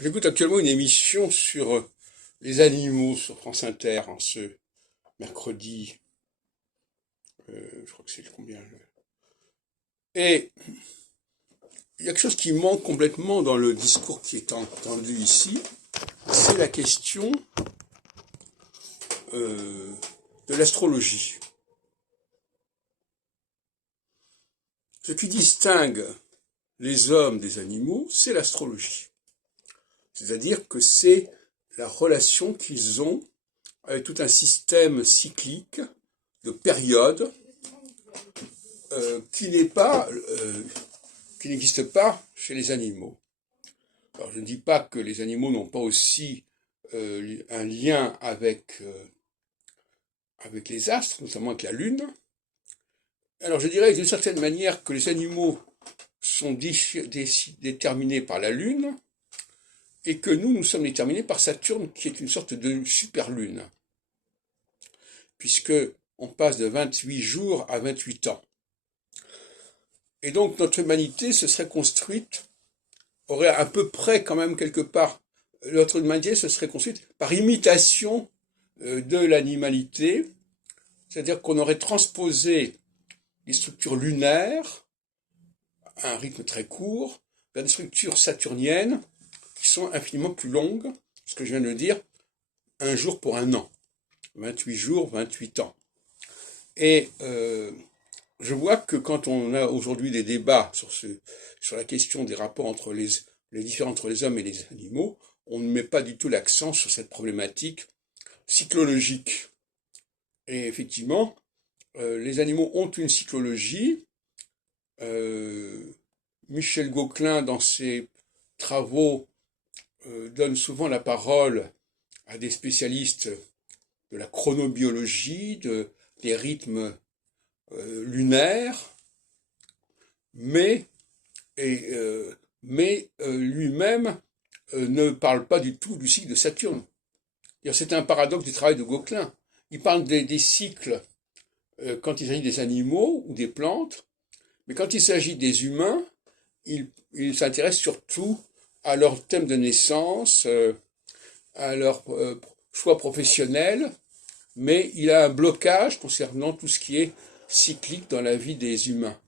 J'écoute actuellement une émission sur les animaux sur France Inter en ce mercredi, je crois que c'est le combien. Et il y a quelque chose qui manque complètement dans le discours qui est entendu ici, c'est la question euh, de l'astrologie. Ce qui distingue les hommes des animaux, c'est l'astrologie. C'est-à-dire que c'est la relation qu'ils ont avec tout un système cyclique de périodes qui n'existe pas chez les animaux. Alors je ne dis pas que les animaux n'ont pas aussi un lien avec les astres, notamment avec la Lune. Alors je dirais d'une certaine manière que les animaux sont déterminés par la Lune et que nous sommes déterminés par Saturne, qui est une sorte de super-lune, puisque on passe de 28 jours à 28 ans. Et donc notre humanité se serait construite, aurait à peu près quand même quelque part, notre humanité se serait construite par imitation de l'animalité, c'est-à-dire qu'on aurait transposé les structures lunaires à un rythme très court vers des structures saturniennes qui sont infiniment plus longues, ce que je viens de dire, un jour pour un an, 28 jours, 28 ans. Et je vois que quand on a aujourd'hui des débats sur la question des rapports entre les différences entre les hommes et les animaux, on ne met pas du tout l'accent sur cette problématique cyclologique. Et effectivement, les animaux ont une cyclologie. Michel Gauquelin, dans ses travaux, donne souvent la parole à des spécialistes de la chronobiologie, des rythmes lunaires, mais lui-même ne parle pas du tout du cycle de Saturne. C'est un paradoxe du travail de Gauquelin. Il parle des cycles quand il s'agit des animaux ou des plantes, mais quand il s'agit des humains, il s'intéresse surtout à leur thème de naissance, à leur choix professionnel, mais il a un blocage concernant tout ce qui est cyclique dans la vie des humains.